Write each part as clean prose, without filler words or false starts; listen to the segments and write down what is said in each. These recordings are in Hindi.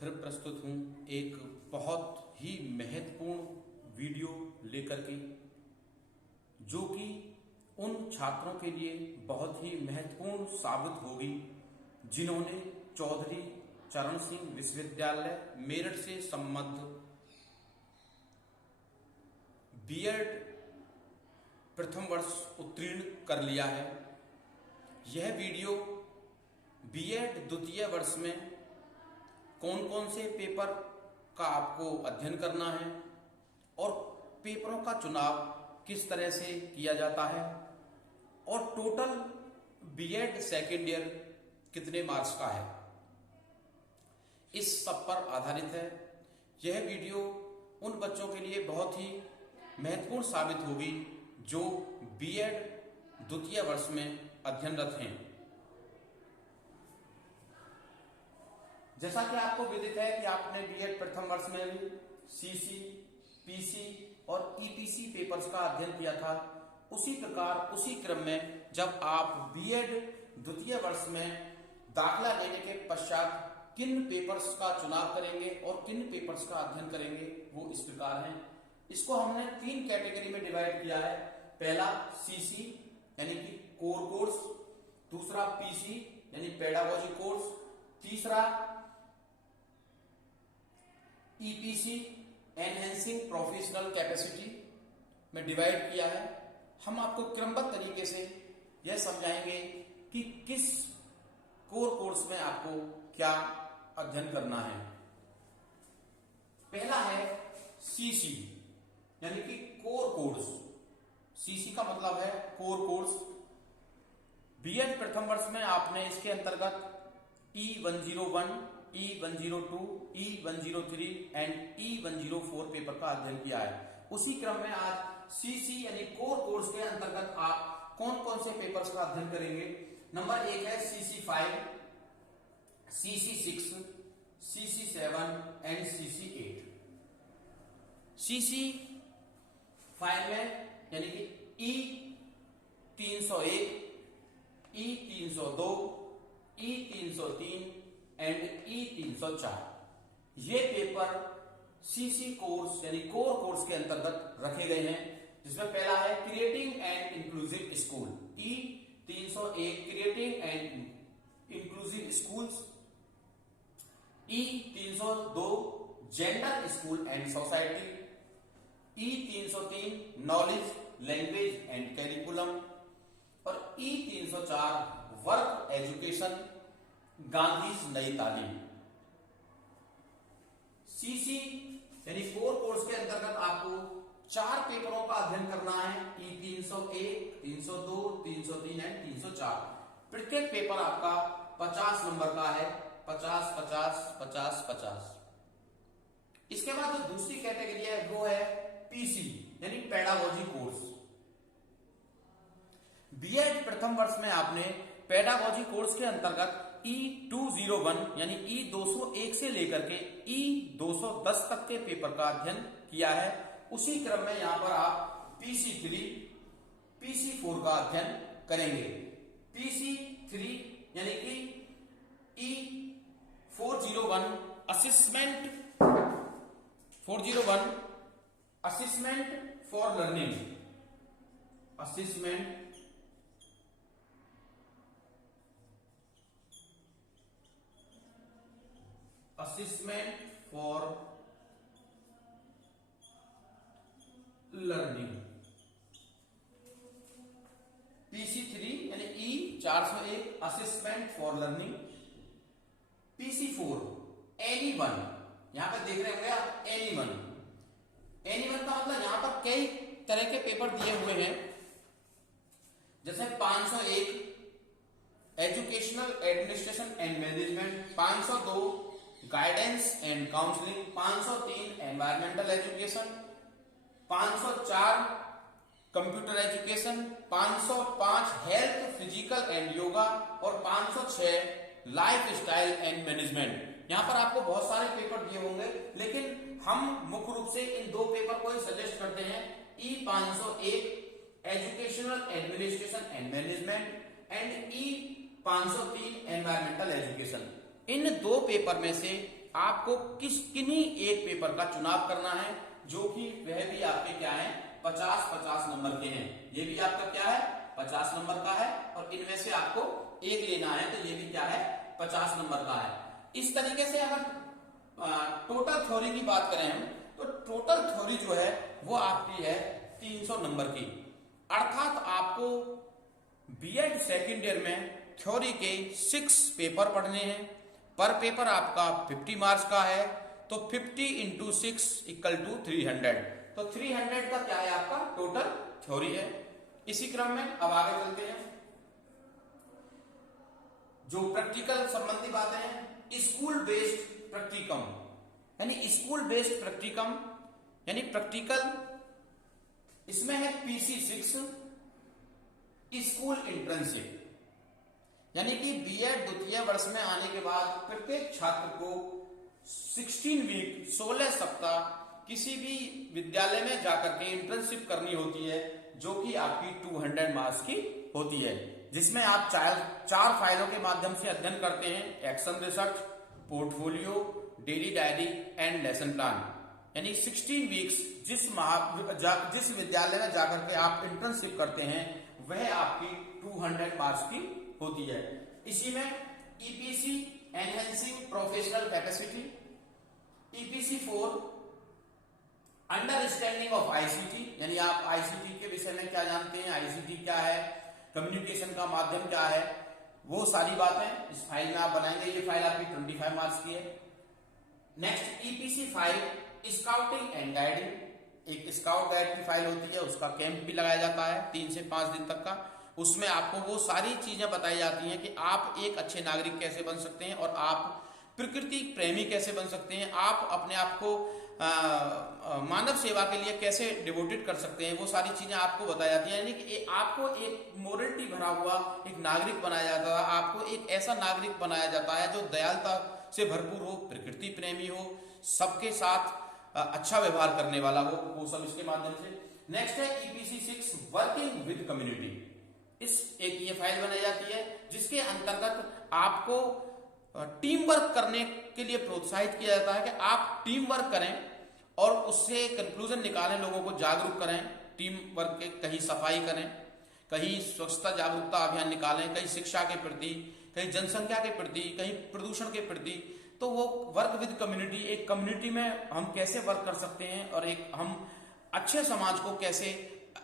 फिर प्रस्तुत हूँ एक बहुत ही महत्वपूर्ण वीडियो लेकर के, जो कि उन छात्रों के लिए बहुत ही महत्वपूर्ण साबित होगी जिन्होंने चौधरी चरण सिंह विश्वविद्यालय मेरठ से संबद्ध बीएड प्रथम वर्ष उत्तीर्ण कर लिया है। यह वीडियो बीएड द्वितीय वर्ष में कौन कौन से पेपर का आपको अध्ययन करना है और पेपरों का चुनाव किस तरह से किया जाता है और टोटल बीएड सेकेंड ईयर कितने मार्क्स का है, इस सब पर आधारित है। यह वीडियो उन बच्चों के लिए बहुत ही महत्वपूर्ण साबित होगी जो बीएड द्वितीय वर्ष में अध्ययनरत हैं। जैसा कि आपको विदित है कि आपने बीएड प्रथम वर्ष में भी सीसी, पीसी और ईपीसी पेपर्स का अध्ययन किया था। उसी प्रकार उसी क्रम में जब आप बीएड द्वितीय वर्ष में दाखिला लेने के पश्चात किन पेपर्स का चुनाव करेंगे और किन पेपर्स का अध्ययन करेंगे, वो इस प्रकार हैं। इसको हमने 3 कैटेगरी में डिवाइड किया है। पहला सीसी यानी कि कोर कोर्स, दूसरा पीसी यानी पेडागोजी कोर्स, तीसरा ईपीसी एनहेंसिंग प्रोफेशनल कैपेसिटी में डिवाइड किया है। हम आपको क्रमबद्ध तरीके से यह समझाएंगे कि किस कोर कोर्स में आपको क्या अध्ययन करना है। पहला है सीसी यानी कि कोर कोर्स। सीसी का मतलब है कोर कोर्स। बीएड प्रथम वर्ष में आपने इसके अंतर्गत E101, E102, E103 and E104 paper का अध्ययन किया है। उसी क्रम में आज सीसी यानी कोर कोर्स के अंतर्गत आप कौन कौन से पेपर्स का अध्ययन करेंगे। नंबर 1 है CC5, CC6, CC7 and CC8। CC5 में यानी कि E301, E302, E303 and E304 ये पेपर सीसी कोर्स यानी कोर कोर्स के अंतर्गत रखे गए हैं, जिसमें पहला है creating and inclusive school, E301 creating and inclusive schools, E302 gender school and society, E303 knowledge language and curriculum और E304 वर्क एजुकेशन गांधी नई तालीम। सीसी यानी कोर कोर्स के अंतर्गत आपको 4 पेपरों का अध्ययन करना है, E301, 302, 303 एंड 304। प्रत्येक पेपर आपका 50 नंबर का है, 50, 50, 50, 50। इसके बाद जो दूसरी कैटेगरी है वो है पीसी यानी पेडागोजी कोर्स। बीएड प्रथम वर्ष में आपने पेडागोजी कोर्स के अंतर्गत E201 यानी E201 से लेकर के E210 तक के पेपर का अध्ययन किया है। उसी क्रम में यहां पर आप PC3, PC4 का अध्ययन करेंगे। PC3 यानी कि E401 assessment 401 assessment for learning, assessment for learning. PC3 यानी E401 assessment for learning. PC4 anyone, यहां पर देख रहे होंगे आप एनीवन। एनीवन का मतलब यहां पर कई तरह के पेपर दिए हुए हैं, जैसे 501 educational administration and management, 502 guidance and counselling, 503 environmental education, 504 computer education, 505 health physical and yoga और 506 लाइफ स्टाइल एंड मैनेजमेंट। यहां पर आपको बहुत सारे पेपर दिए होंगे, लेकिन हम मुख्य रूप से इन 2 पेपर को ही सजेस्ट करते हैं, E501 educational administration and management and E503 environmental education. In 2 paper में से आपको किन्हीं एक पेपर का चुनाव करना है, जो कि वह भी आपके क्या है 50-50 नंबर के हैं। ये भी आपका क्या है 50 नंबर का है, और इनमें से आपको एक लेना है, तो ये भी क्या है 50 नंबर का है। इस तरीके से अगर टोटल थ्योरी की बात करें हम, तो टोटल थ्योरी जो है वो आपकी है 300 नंबर की। अर्थात आपको बीएड सेकेंड ईयर में थ्योरी के 6 पेपर पढ़ने हैं। पर पेपर आपका 50 मार्क्स का है, तो 50 × 6 = 300। तो 300 का क्या है आपका टोटल थ्योरी है। इसी क्रम में अब आगे चलते हैं, जो प्रैक्टिकल संबंधी बातें हैं। स्कूल बेस्ड प्रैक्टिकम, यानी स्कूल बेस्ड प्रैक्टिकम यानी प्रैक्टिकल, इसमें है PC6 स्कूल इंटर्नशिप, यानी कि बीएड द्वितीय वर्ष में आने के बाद प्रत्येक छात्र को 16 वीक 16 सप्ताह किसी भी विद्यालय में जाकर के इंटर्नशिप करनी होती है, जो कि आपकी 200 मार्क्स की होती है, जिसमें आप 4 फाइलों के माध्यम से अध्ययन करते हैं। Action research, portfolio, daily diary and lesson plan. यानी 16 वीक्स जिस विद्यालय में जाकर के आप इंटर्नशिप करते हैं, वह आपकी 200 मार्क्स की होती है। इसी में EPC enhancing professional capacity, EPC4 understanding of ICT, यानी आप ICT के विषय में क्या जानते हैं, ICT क्या है, कम्युनिकेशन का माध्यम क्या है, वो सारी बातें इस फाइल में आप बनाएंगे। ये फाइल आपकी 25 मार्क्स की है। Next EPC5 scouting and guiding, एक स्काउट गाइड की फाइल होती है, उसका कैंप भी लगाया जाता है 3 से 5 दिन तक का। उसमें आपको वो सारी चीजें बताई जाती हैं कि आप एक अच्छे नागरिक कैसे बन सकते हैं, और आप प्रकृति प्रेमी कैसे बन सकते हैं, आप अपने आप को मानव सेवा के लिए कैसे डिवोटेड कर सकते हैं, वो सारी चीजें आपको बताई जाती हैं। यानी कि आपको एक मोरलिटी भरा हुआ एक नागरिक बनाया जाता है, आपको एक ऐसा नागरिक बनाया जाता है जो दयालुता से भरपूर हो, प्रकृति प्रेमी हो, सबके साथ अच्छा व्यवहार करने वाला हो, वो सब इसके माध्यम से। नेक्स्ट है EPC6 वर्किंग विद कम्युनिटी। एक ये फाइल बनाई जाती है, जिसके अंतर्गत आपको टीम वर्क करने के लिए प्रोत्साहित किया जाता है कि आप टीम वर्क करें और उससे कंक्लूजन निकालें, लोगों को जागरूक करें टीम वर्क के। कहीं सफाई करें, कहीं स्वच्छता जागरूकता अभियान निकालें, कहीं शिक्षा के प्रति, कहीं जनसंख्या के प्रति, कहीं प्रदूषण के प्रति। तो वो वर्क विद कम्युनिटी, एक कम्युनिटी में हम कैसे वर्क कर सकते हैं और एक हम अच्छे समाज को कैसे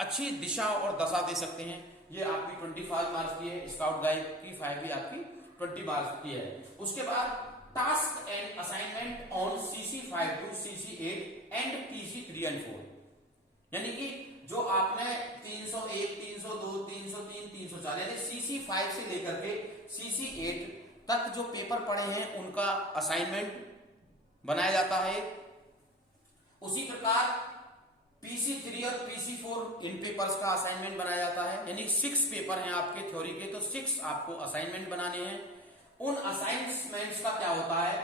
अच्छी दिशा और दशा दे सकते हैं, ये आपकी 25 मार्क्स की है। स्काउट गाइड की फाइल भी आपकी 20 मार्क्स की है। उसके बाद task and assignment on CC5 to CC8 and PC3 and 4, यानी कि जो आपने 301, 302, 303, 304 यानी CC5 से लेकर के CC8 तक जो पेपर पढ़े हैं, उनका असाइनमेंट बनाया जाता है। उसी प्रकार PC3 और PC4 इन पेपर्स का असाइनमेंट बनाया जाता है। यानी 6 पेपर हैं आपके थ्योरी के, तो 6 आपको असाइनमेंट बनाने हैं। उन असाइनमेंट्स का क्या होता है,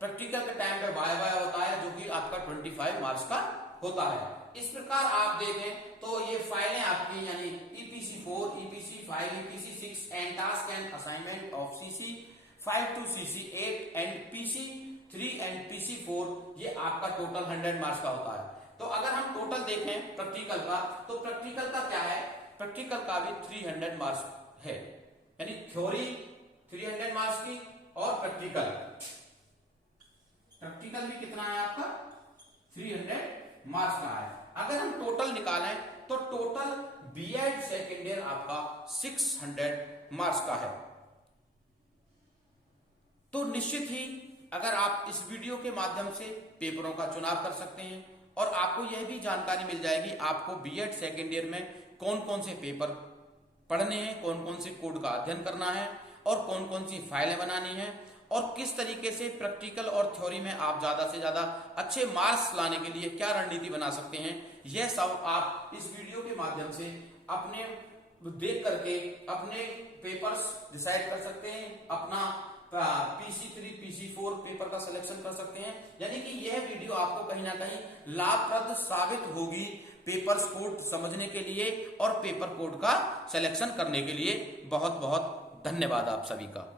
प्रैक्टिकल के टाइम पे वाइवा होता है, जो कि आपका 25 मार्क्स का होता है। इस प्रकार आप देखें तो ये फाइलें आपकी, यानी EPC4, EPC5, EPC6 and task and assignment of CC5 to CC8 and PC3 and PC4, ये आपका टोटल 100 मार्क्स का होता है। तो अगर हम टोटल देखें प्रैक्टिकल का, तो प्रैक्टिकल का क्या है, प्रैक्टिकल का भी 300 मार्क्स है। यानी थ्योरी 300 मार्क्स की और प्रैक्टिकल भी कितना है आपका 300 मार्क्स का है। अगर हम टोटल निकालें तो टोटल बीएड सेकेंड ईयर आपका 600 मार्क्स का है। तो निश्चित ही अगर आप इस वीडियो के माध्यम से पेपरों का चुनाव कर सकते हैं, और आपको यह भी जानकारी मिल जाएगी आपको बीएड सेकेंड ईयर में कौन कौन से पेपर पढ़ने हैं, कौन कौन से कोड का अध्ययन करना है, और कौन कौन सी फाइलें बनानी हैं, और किस तरीके से प्रैक्टिकल और थ्योरी में आप ज्यादा से ज्यादा अच्छे मार्क्स लाने के लिए क्या रणनीति बना सकते हैं, यह सब आप इस वीडियो के माध्यम से अपने देख करके अपने पेपर्स डिसाइड कर सकते हैं, अपना PC3, PC4 पेपर का सिलेक्शन कर सकते हैं। यानी कि यह वीडियो आपको कहीं ना कहीं लाभप्रद साबित होगी पेपर्स कोड समझने के लिए और पेपर कोड का सिलेक्शन करने के लिए। बहुत बहुत धन्यवाद आप सभी का।